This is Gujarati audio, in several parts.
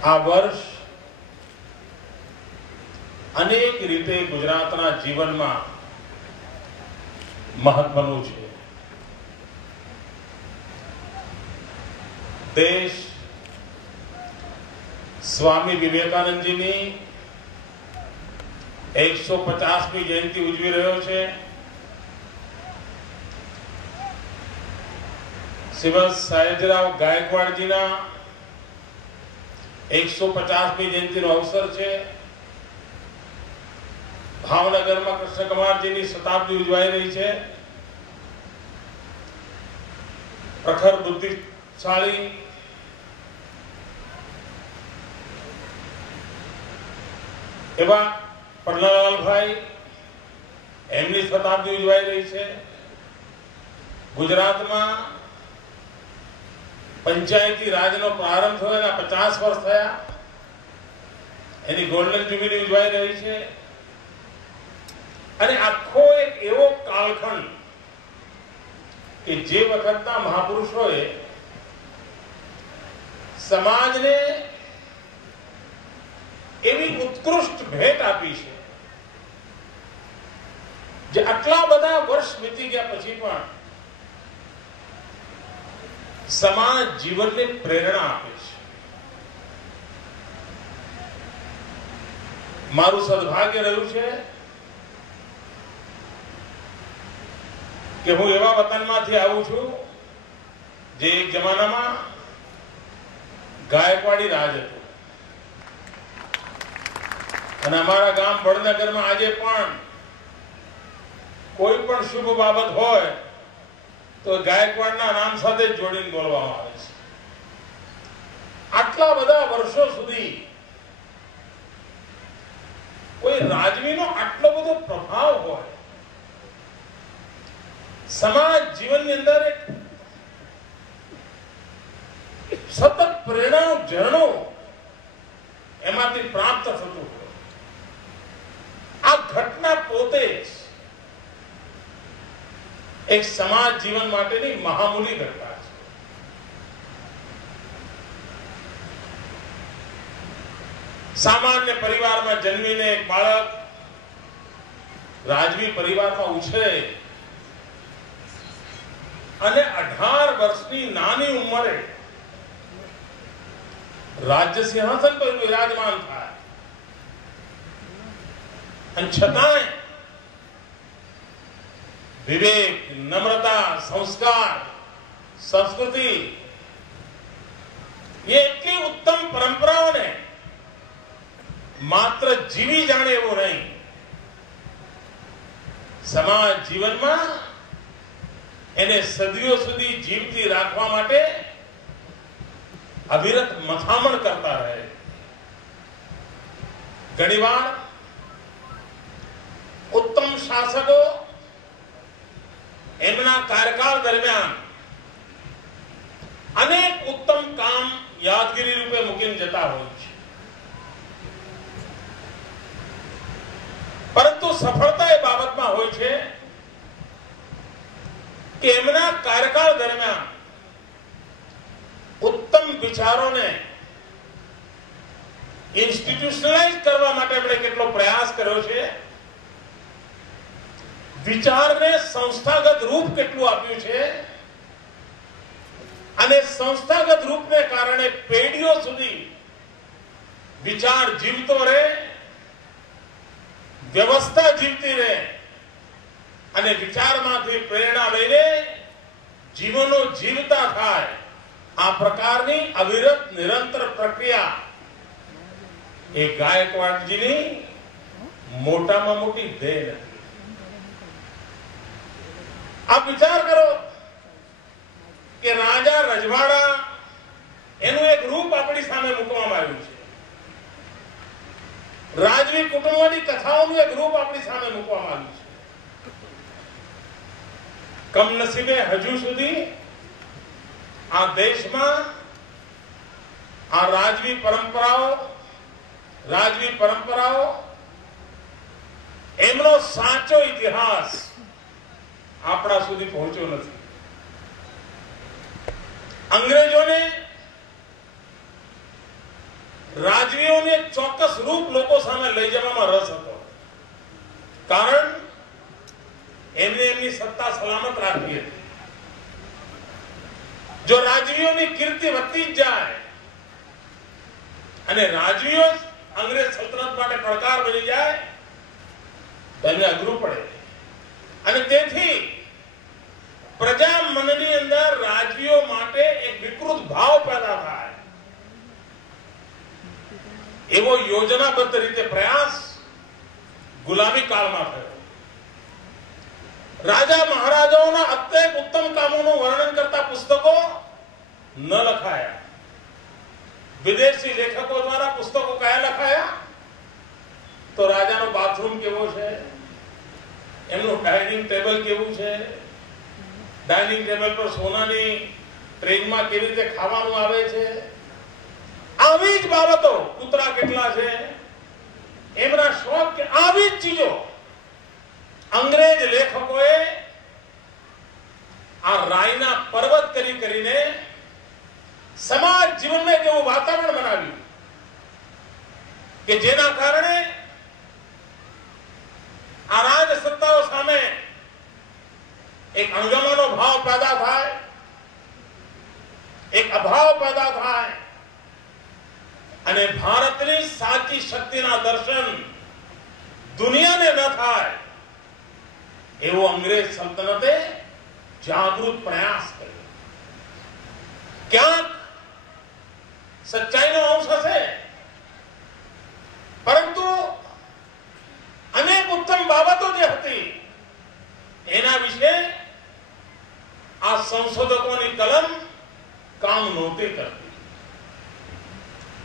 આ વર્ષ અનેક રીતે ગુજરાતના જીવનમાં મહત્વનું છે. દેશ સ્વામી વિવેકાનંદજીની 150મી જયંતિ ઉજવી રહ્યો છે. શ્રીમદ સયાજીરાવ ગાયકવાડજીના 150મી જયંતિનો અવસર છે. ભાવનગરમાં કૃષ્ણકુમારજીની શતાબ્દી ઉજવાઈ રહી છે. પ્રખર બુદ્ધિશાળી એવા પન્નાલાલભાઈ, એમની શતાબ્દી ઉજવાઈ રહી છે. ગુજરાતમાં પંચાયતી રાજનો પ્રારંભ થયો એના 50 વર્ષ થયા. એની ગોલ્ડન જ્યુબિલી ઉજવાઈ રહી છે. અને આખો એક એવો કાળખંડ કે જે વખતના મહાપુરુષોએ સમાજને એવી ઉત્કૃષ્ટ ભેટ આપી છે, જે આટલા બધા વર્ષ વીતી ગયા પછી પણ સમાજ જીવનને પ્રેરણા આપે છે. મારું સદભાગ્ય રહ્યું છે કે હું એવા વતનમાંથી આવું છું જે એક જમાનામાં ગાયકવાડી રાજ હતું. અને અમારા ગામ વડનગરમાં આજે પણ કોઈ પણ શુભ બાબત હોય તો ગાયકવાડના નામ સાથે જ જોડીને બોલવામાં આવે છે. આટલા બધા વર્ષો સુધી કોઈ રાજવીનો આટલો બધો પ્રભાવ હોય, સમાજ જીવનની અંદર એક સતત પ્રેરણાનું ઝરણું એમાંથી પ્રાપ્ત થતું હોય, આ ઘટના પોતે એક સમાજ જીવન માટેની મહામૂલી ઘટના છે. સામાન્ય પરિવારમાં જન્મીને એક બાળક રાજવી પરિવારમાં ઉછરે અને 18 વર્ષની નાની ઉંમરે રાજ્ય સિંહાસન પર વિરાજમાન થાય, અને છતાંય વિવેક, નમ્રતા, સંસ્કાર, સંસ્કૃતિ એ એટલી ઉત્તમ પરંપરાઓને માત્ર જીવી જાણે એવો નહીં, સમાજ જીવનમાં એને સદીઓ સુધી જીવતી રાખવા માટે અવિરત મથામણ કરતા રહે. ઘણીવાર ઉત્તમ શાસકો એમના કાર્યકાળ દરમિયાન અનેક ઉત્તમ કામ યાદગીરી રૂપે મૂકીને જતા હોય છે, પરંતુ સફળતા એ બાબતમાં હોય છે કે એમના કાર્યકાળ દરમિયાન ઉત્તમ વિચારોને ઇન્સ્ટિટ્યુશનલાઇઝ કરવા માટે આપણે કેટલો પ્રયાસ કર્યો છે, વિચારને સંસ્થાગત રૂપ કેટલું આપ્યું છે, અને સંસ્થાગત રૂપને કારણે પેઢીઓ સુધી વિચાર જીવતો રહે, વ્યવસ્થા જીવતી રહે, અને વિચારમાંથી પ્રેરણા લઈને જીવનો જીવતા થાય. આ પ્રકારની અવિરત નિરંતર પ્રક્રિયા એ ગાયકવાડજીની મોટામાં મોટી દેન હતી. આપ વિચાર કરો કે રાજા રજવાડા એનું એક રૂપ આપણી સામે મૂકવામાં આવ્યું છે, રાજવી કુટુંબની કથાઓનું એક રૂપ આપણી સામે મૂકવામાં આવ્યું છે. કમનસીબે હજુ સુધી આ દેશમાં આ રાજવી પરંપરાઓ એમનો સાચો ઇતિહાસ આપણા સુધી પહોંચ્યો નથી. અંગ્રેજોને રાજવીઓને ચોક્કસ રૂપ લોકો સામે લઈ જવામાં રસ હતો, કારણ એમને એમની સત્તા સલામત રાખવી હતી. જો રાજવીઓની કીર્તિ વધતી જ જાય અને રાજવીઓ અંગ્રેજ સલ્તનત માટે પડકાર બની જાય તો એમને અઘરું પડે. અને તેથી પ્રજા મનની અંદર રાજવીઓ માટે એક વિકૃત ભાવ પેદા થાય એવો યોજનાબદ્ધ રીતે પ્રયાસ ગુલામી કાળમાં થયો. રાજા મહારાજાઓના અત્યંત ઉત્તમ કામોનું વર્ણન કરતા પુસ્તકો ન લખાયા. વિદેશી લેખકો દ્વારા પુસ્તકો કયા લખાયા? તો રાજાનો બાથરૂમ કેવો છે, એમનું ડાઇનિંગ ટેબલ કેવું છે, ડાઇનિંગ ટેબલ પર સોનાની ટ્રેનમાં કેવી રીતે ખાવાનું આવે છે, આવી જ બાબતો, કૂતરા કેટલા છે, એમના શોખ કે આવી જ ચીજો અંગ્રેજ લેખકોએ આ રાયના પર્વત કરીને સમાજ જીવનમાં એક એવું વાતાવરણ બનાવ્યું કે જેના કારણે આ રાજ સત્તાઓ સામે એક અણગમાનો ભાવ પેદા થાય, એક અભાવ પેદા થાય અને ભારતની સાચી શક્તિના દર્શન દુનિયાને ન થાય એવો અંગ્રેજ સલ્તનતે જાગૃત પ્રયાસ કર્યો. ક્યાંક સચ્ચાઈનો અંશ હશે, પરંતુ અનેક ઉત્તમ બાબતો જે હતી એના વિશે આ સંશોધકોની કલમ કામ નહોતી કરતી,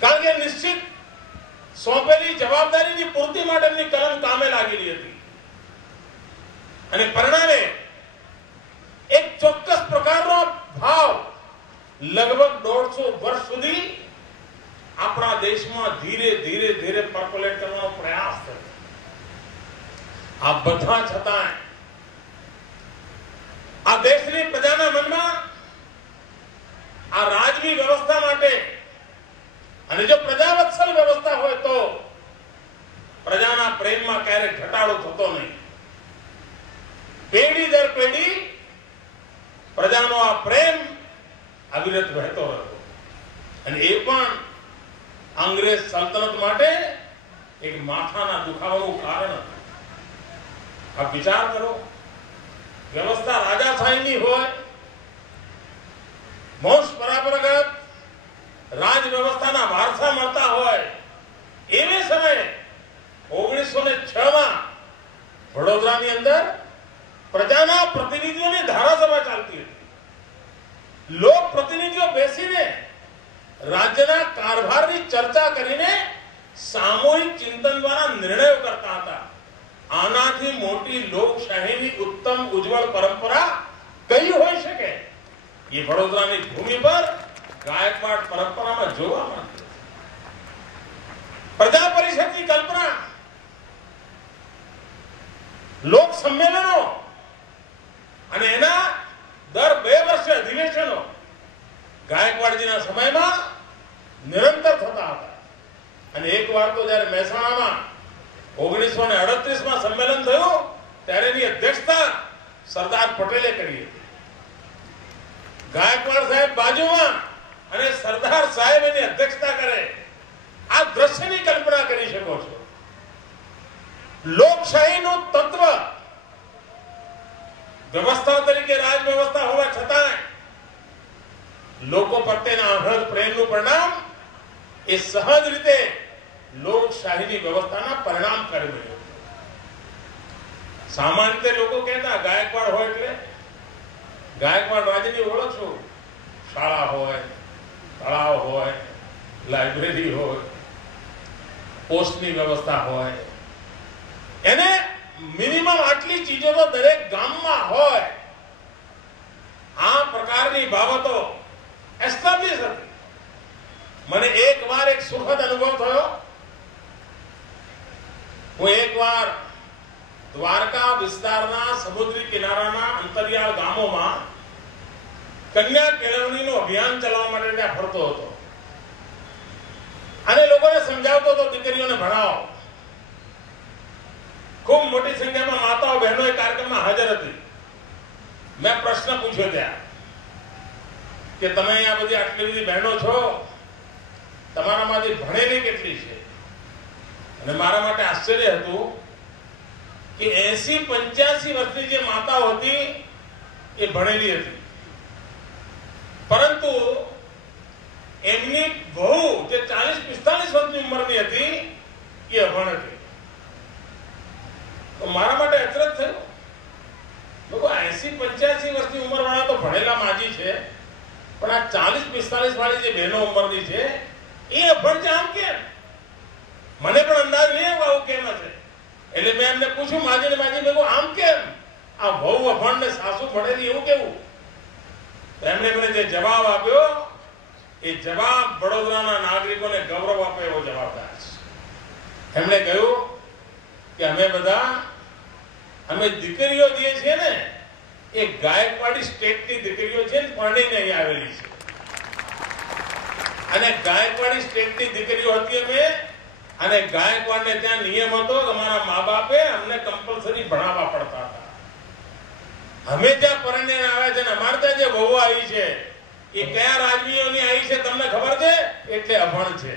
કારણ કે નિશ્ચિત સોંપેલી જવાબદારીની પૂર્તિ માટેની કલમ કામે લાગેલી હતી અને પરિણામે એક ચોક્કસ પ્રકારનો ભાવ લગભગ 150 વર્ષ સુધી આપણા દેશમાં ધીરે ધીરે પર્કોલેટ કરવાનો પ્રયાસ થયો. આ બધા છતાં આ દેશની પ્રજાના મનમાં આ રાજવી વ્યવસ્થા માટે, અને જો પ્રજાવત્સલ વ્યવસ્થા હોય તો પ્રજાના પ્રેમમાં ક્યારેક ઘટાડો થતો નહીં. પેઢી દર પેઢી પ્રજાનો આ પ્રેમ અવિરત વહેતો હતો અને એ પણ અંગ્રેજ સલ્તનત માટે એક માથાના દુખાવાનું કારણ હતું. આપ વિચાર કરો, વ્યવસ્થા રાજાશાહીની હોય, વંશ પરંપરાગત રાજ વ્યવસ્થાના વારસા મળતા હોય, એવે સમયે 1906 વડોદરાની અંદર પ્રજાના પ્રતિનિધિઓની ધારાસભા ચાલતી હતી. લોક પ્રતિનિધિઓ બેસીને રાજ્યના કારભારની ચર્ચા કરીને સામૂહિક ચિંતન દ્વારા નિર્ણયો કરતા હતા. આનાથી મોટી લોકશાહીની ઉત્તમ ઉજ્જવળ પરંપરા કઈ હોઈ શકે? એ વડોદરાની ભૂમિ પર ગાયકવાડ પરંપરામાં જોવા મળતી. પ્રજા પરિષદની કલ્પના, લોક સંમેલનો અને એના દર 2 વર્ષે અધિવેશનો ગાયકવાડજીના સમયમાં નિરંતર થતા હતા. અને એક વાર તો જયારે મહેસાણામાં 1938માં સંમેલન થયું ત્યારે એની અધ્યક્ષતા સરદાર પટેલે કરી હતી. ગાયકવાડ સાહેબ બાજુમાં અને સરદાર સાહેબ એની અધ્યક્ષતા કરે, આ દ્રશ્યની કલ્પના કરી શકો છો. લોકશાહીનું તત્વ વ્યવસ્થા તરીકે રાજ વ્યવસ્થા હોવા છતાં લોકો પ્રત્યેના અઢળ પ્રેમનું પરિણામ એ સહજ રીતે લોકશાહીની વ્યવસ્થાના પરિણામ કરી બન્યું. સામાન્ય રીતે લોકો કહેતા ગાયકવાડ હોય એટલે ગાયકવાડ રાજ્યની ઓળખ શું? શાળા હોય, તળાવ હોય, લાઇબ્રેરી હોય, પોસ્ટની વ્યવસ્થા હોય, એને મિનિમમ આટલી ચીજો તો દરેક ગામમાં હોય. આ પ્રકારની બાબતો એસ્ટાબ્લિશ હતી. મને એકવાર એક સુખદ અનુભવ થયો. હું એકવાર દ્વારકા વિસ્તારના સમુદ્રી કિનારાના અંતરિયાળ ગામોમાં કન્યા કેળવણીનું અભિયાન ચલાવવા માટે ત્યાં ફરતો હતો અને સમજાવતો તો દીકરીઓને ભણાવો. ખૂબ મોટી સંખ્યામાં માતાઓ બહેનો એ કાર્યક્રમમાં હાજર હતી. મેં પ્રશ્ન પૂછ્યો ત્યાં કે તમે અહીંયા બધી આટલી બધી બહેનો છો, તમારામાંથી ભણેલી કેટલી છે? અને મારા માટે આશ્ચર્ય હતું કે 80-85 વર્ષની જે માતાઓ હતી એ ભણેલી હતી, પરંતુ એમની બહુ જે 40-45 વર્ષની ઉંમરની હતી એ અભણ હતી. તો મારા માટે અચરજ થયું, લોકો 80-85 વર્ષની ઉંમર વાળા તો ભણેલા માજી છે, પણ આ 40-45 વાળી જે બહેનો ઉંમરની છે એ અભણ છે. આમ કેમ? મને પણ અંદાજ નહીં આવ્યો આવું કેમ હશે. એટલે મેં એમને પૂછ્યું, માજી મેં આમ કેમ? આ વહુ અભણ ને સાસુ ભણેલી, એવું કેવું? એમણે મને જે જવાબ આપ્યો એ જવાબ વડોદરાના નાગરિકોને ગૌરવ આપે એવો જવાબદાર છે. એમણે કહ્યું કે અમે દીકરીઓ જે છે ને એ ગાયકવાડી સ્ટેટની દીકરીઓ છે ને, પરણીને અહીં આવેલી છે. અને ગાયકવાડી સ્ટેટની દીકરીઓ હતી અમે, અને ગાયકવાડને ત્યાં નિયમ હતો કે અમારા મા બાપે અમને કમ્પલસરી ભણાવવા પડતા હતા. અમે ત્યાં પરણીને આવ્યા છે ને અમારે ત્યાં જે વહુ આવી છે એ કયા રાજવીઓની આવી છે તમને ખબર છે? એટલે અભણ છે.